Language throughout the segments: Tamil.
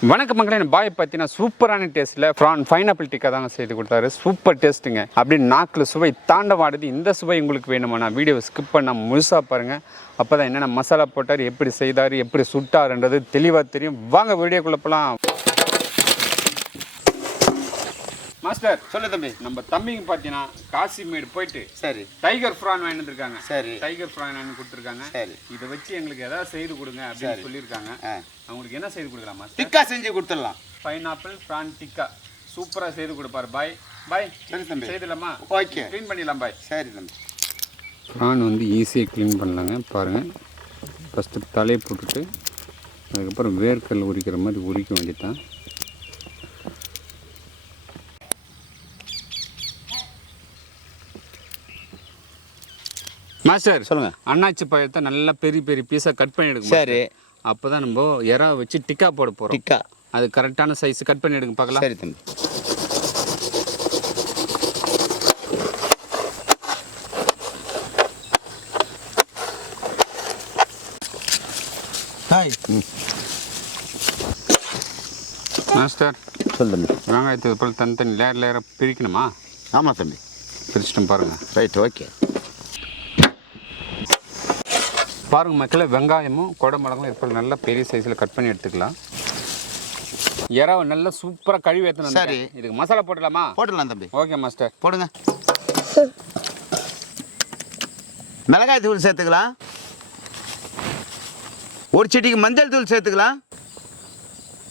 வணக்கம் மக்களே, பாய் பார்த்தீங்கன்னா சூப்பரான டேஸ்ட்டில் ப்ரான் பைனாப்பிள் டிக்கா தாங்க செய்து கொடுத்தாரு. சூப்பர் டேஸ்ட்டுங்க. அப்படி நாக்கில் சுவை தாண்டவாடுது. இந்த சுவை உங்களுக்கு வேணுமாண்ணா வீடியோவை ஸ்கிப் பண்ணால் முழுசாக பாருங்கள். அப்போ தான் என்னென்ன மசாலா போட்டார், எப்படி செய்தார், எப்படி சுட்டாருன்றது தெளிவாக தெரியும். வாங்க வீடியோக்குள்ளே போகலாம். மாஸ்டர் சொல்லு தம்பி. நம்ம தம்பிங்க பார்த்தீங்கன்னா காசிமேடு போயிட்டு சரி டைகர் ப்ரான் வாங்கி வந்துருக்காங்க. சரி டைகர் ப்ரான் வாங்கி கொடுத்துருக்காங்க. சரி இதை வச்சு எங்களுக்கு எதாவது செய்து கொடுங்க அப்படின்னு சொல்லியிருக்காங்க. அவங்களுக்கு என்ன செய்து கொடுக்கலாமா? டிக்கா செஞ்சு கொடுத்துடலாம். பைனாப்பிள் ப்ரான் டிக்கா சூப்பராக செய்து கொடுப்பாரு. பாய் பாய். சரி தம்பி செய்துலாமா? ஓகே, க்ளீன் பண்ணிடலாம் பாய். சரி தம்பி. ப்ரான் வந்து ஈஸியாக க்ளீன் பண்ணலாங்க. பாருங்கள், ஃபஸ்ட்டு தலையை போட்டுட்டு அதுக்கப்புறம் வேர்க்கல் உரிக்கிற மாதிரி உரிக்க வேண்டியதான். மாஸ்டர் சொல்லுங்கள். அண்ணாச்சி பழத்தை நல்லா பெரிய பெரிய பீஸாக கட் பண்ணி எடுங்க. சரி, அப்போ தான் நம்ம இறா வச்சு டிக்கா போட போகிறோம். டிக்கா அது கரெக்டான சைஸ் கட் பண்ணி எடுங்க பார்க்கலாம். சரி தம்பி. ஹாய் மாஸ்டர் சொல்லு தம்பி. வெங்காயத்தை இது போல் தனித்தனி லேயர் லேயராக பிரிக்கணுமா? ஆமாம் தம்பி, பிரிச்சிட்டோம் பாருங்கள். Right, okay. பாருங்கள் மக்களே, வெங்காயமும் குடமிளகும் இப்போ நல்லா பெரிய சைஸில் கட் பண்ணி எடுத்துக்கலாம். இறாவை நல்லா சூப்பராக கழுவி ஏற்றணும். சரி, இதுக்கு மசாலா போட்டுடலாமா? போட்டுடலாம் தம்பி. ஓகே மாஸ்டர், போடுங்க. மிளகாய் தூள் சேர்த்துக்கலாம். ஒரு சிட்டிக்கு மஞ்சள் தூள் சேர்த்துக்கலாம்.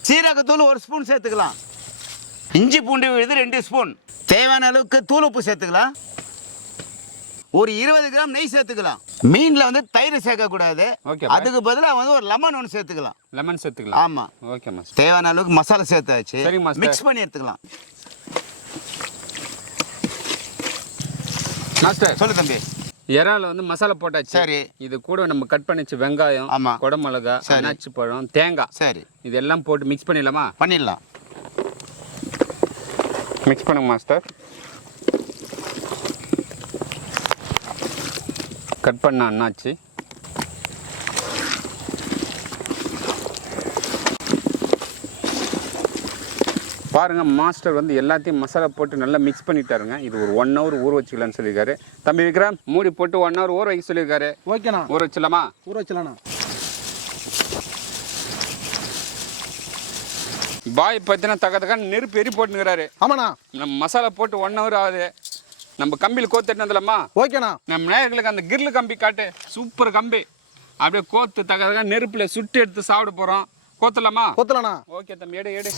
சீரகத்தூள் 1 ஸ்பூன் சேர்த்துக்கலாம். இஞ்சி பூண்டு விழுது 2 ஸ்பூன். தேவையான அளவுக்கு தூள் உப்பு சேர்த்துக்கலாம். ஒரு 20 கிராம் நெய் சேர்த்துக்கலாம். மீன்ல வந்து தயிர் சேர்க்கக்கூடாது. அதுக்கு பதிலாக வந்து ஒரு லெமன் ஒன்று சேர்த்துக்கலாம். லெமன் சேர்த்துக்கலாம். ஆமாம், ஓகே மாஸ்டர். தேவையான அளவுக்கு மசாலா சேர்த்தாச்சு. சரி மாஸ்டர், மிக்ஸ் பண்ணி எடுத்துக்கலாம். மாஸ்டர் சொல்லு தம்பி. இறால வந்து மசாலா போட்டாச்சு. சரி, இது கூட நம்ம கட் பண்ணி வச்சு வெங்காயம், ஆமாம், குடமிளகா, அன்னாச்சி பழம், தேங்காய், சரி இதெல்லாம் போட்டு மிக்ஸ் பண்ணிடலாமா? பண்ணிடலாம். மிக்ஸ் பண்ணுங்க மாஸ்டர். கட் பண்ண அண்ணாச்சி, பாருங்க மாஸ்டர் வந்து எல்லாத்தையும் மசாலா போட்டு நல்லா மிக்ஸ் பண்ணிட்டாருங்க. இது ஒரு 1 hour ஊற வச்சுக்கலான்னு சொல்லியிருக்காரு. தம்பி விக்ரம் மூடி போட்டு 1 hour ஊற வைக்க சொல்லியிருக்காரு. ஓகேண்ணா, ஊற வச்சலாமா? ஊற வச்சலாண்ணா. பாய் பார்த்தீங்கன்னா தக்க நெருப்பு எரி போட்டுங்கிறாரு. ஆமாண்ணா, நம்ம மசாலா போட்டு 1 hour ஆகுது. நம்ம கம்பியில் கோத்துட்டுலாமா? ஓகேண்ணா. நம்ம நேயர்களுக்கு அந்த கிரில் கம்பி காட்டு. சூப்பர் கம்பி. அப்படியே கோத்து தக்க நெருப்பில் சுட்டு எடுத்து சாப்பிட போகிறோம். கோத்தலாமா? கோத்தலாண்ணா. ஓகே தம்பி, எடு எடு.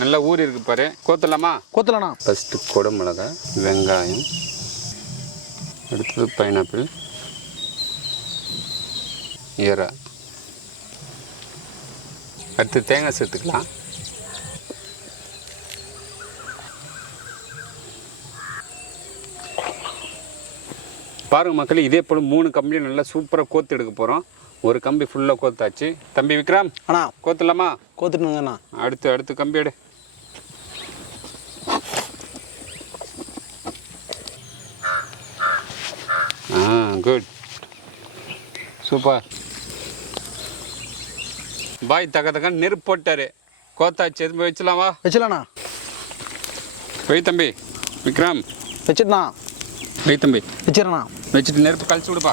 நல்லா ஊறி இருக்கு பாரு. கோத்தலாமா? கோத்தலாண்ணா. ஃபஸ்ட்டு குடமிளகா, வெங்காயம், அடுத்தது பைனாப்பிள், இறா, அடுத்து தேங்காய் சேர்த்துக்கலாம். பாருங்க மக்களே, இதே போல் 3 கம்பியும் நல்லா சூப்பராக கோத்து எடுக்க போகிறோம். ஒரு கம்பி ஃபுல்லாக கோத்தாச்சு. தம்பி விக்ரம் அண்ணா கோத்துலாமா? கோத்துட்டுங்கண்ணா. அடுத்து கம்பி எடு. Good, super. பாய் தக்க நெருப்பு போட்டாரு. கோத்தாச்சு, எதுவும் வச்சலாமா? வச்சலாண்ணா. போய் தம்பி விக்ரம் வச்சுட்டுண்ணா. வை தம்பி வச்சிடண்ணா. வச்சுட்டு நெருப்பு கழிச்சு விடுப்பா.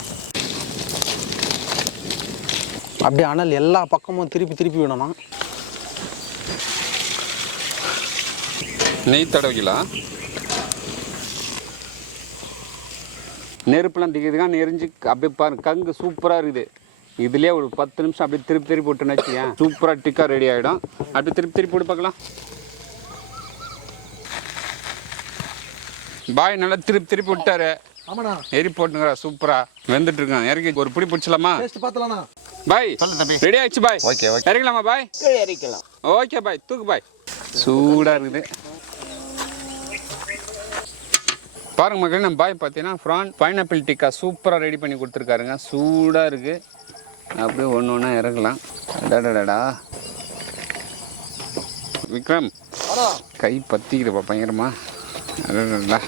அப்படியே அனல் எல்லா பக்கமும் திருப்பி விடணும். நெய் தடவைக்கலாம். நெருப்புலாம் திக்கிறதுக்காக நெறிஞ்சு அப்படியே பாருங்க. கங்கு சூப்பராக இருக்குது. இதுலேயே ஒரு 10 நிமிஷம் அப்படியே திருப்பி போட்டுன்னு வச்சுக்கேன். சூப்பராக டிக்கா ரெடி ஆகிடும். அப்படியே திருப்பி போட்டு பார்க்கலாம். பாய் நல்லா திருப்பி விட்டாரு. ஆமாண்ணா, எரி போட்டுங்கிறா. சூப்பரா வெந்துட்டு இருக்கான். இறக்கி ஒரு பிடி பிடிச்சலாமா? பாய் ரெடி ஆயிடுச்சு பாய். ஓகே, இறக்கலாமா பாய்? இறக்கலாம். ஓகே பாய், தூக்கு பாய். சூடாக இருக்குது. பாருங்க மக்களே, நம்ம பாய் பார்த்தீங்கன்னா ப்ரான் பைனாப்பிள் டிக்கா சூப்பராக ரெடி பண்ணி கொடுத்துருக்காருங்க. சூடாக இருக்குது. அப்படியே ஒன்று ஒன்றா இறக்கலாம். டடடா விக்ரம் கை பற்றிக்கிடுப்பா பயங்கரமா. அடடா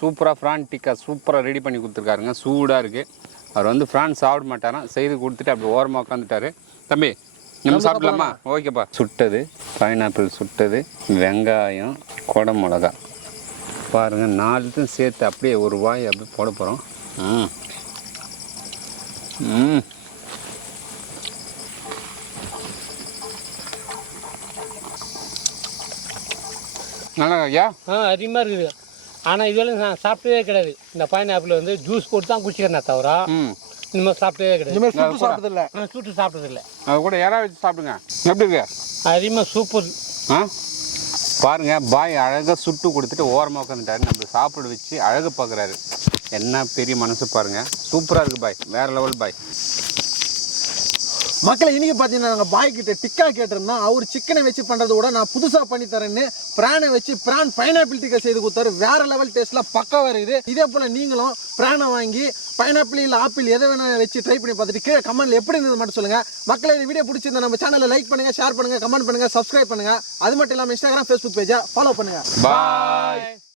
சூப்பராக ப்ரான் டிக்கா சூப்பராக ரெடி பண்ணி கொடுத்துருக்காருங்க. சூடாக இருக்குது. அவர் வந்து ப்ரான் சாப்பிட மாட்டாராம். செய்து கொடுத்துட்டு அப்படி ஓரமாக உட்காந்துட்டாரு. தம்பி நம்ம சாப்பிடலாமா? ஓகேப்பா. சுட்டது பைனாப்பிள், சுட்டது வெங்காயம், கொடை மிளகா பாருங்கள், 4த்தையும் சேர்த்து அப்படியே ஒரு வாய் அப்படியே போட போகிறோம். நல்லா ஐயா. அதிகமாக இருக்குது. ஆனால் இதுவரை நான் சாப்பிட்டதே கிடையாது. இந்த பைனாப்பிள் வந்து ஜூஸ் போட்டு தான் குடிச்சிக்கிறேன் தவிர இனிமேல் சாப்பிட்டதே கிடையாது. சுட்டு சாப்பிட்டதில்லை. அது கூட யாராவது வச்சு சாப்பிடுங்க. எப்படி இருக்கு? அதிகமாக சூப்பர். பாருங்க, பாய் அழகாக சுட்டு கொடுத்துட்டு ஓரமாக உட்காந்துட்டாரு. நம்ம சாப்பிட வச்சு அழகு பார்க்குறாரு. என்ன பெரிய மனசு பாருங்க. சூப்பராக இருக்குது பாய், வேற லெவல் பாய். மக்களை இன்னைக்கு பார்த்தீங்கன்னா நாங்கள் பாய் கிட்ட டிக்கா கேட்டிருந்தோம். அவர் சிக்கனை வச்சு பண்ணுறது கூட நான் புதுசாக பண்ணி தரேன்னு பிரானை வச்சு பிரான் பைனாப்பிள் டிக்கா செய்து கொடுத்தாரு. வேற லெவல் டேஸ்ட்லாம் பக்கா வருது. இதே போல் நீங்களும் பிரானை வாங்கி பைனாப்பிள் இல்லை ஆப்பிள் எதை வேணா வச்சு ட்ரை பண்ணி பார்த்துட்டு கீழே கமெண்ட்ல எப்படி இருந்தது மட்டும் சொல்லுங்கள். மக்களை இந்த வீடியோ பிடிச்சிருந்தா நம்ம சேனலில் லைக் பண்ணுங்கள், ஷேர் பண்ணுங்கள், கமெண்ட் பண்ணுங்கள், சப்ஸ்கிரைப் பண்ணுங்கள். அது மட்டும் இல்லாமல் இன்ஸ்டாகிராம், ஃபேஸ்புக் பேஜை ஃபாலோ பண்ணுங்கள். பாய்.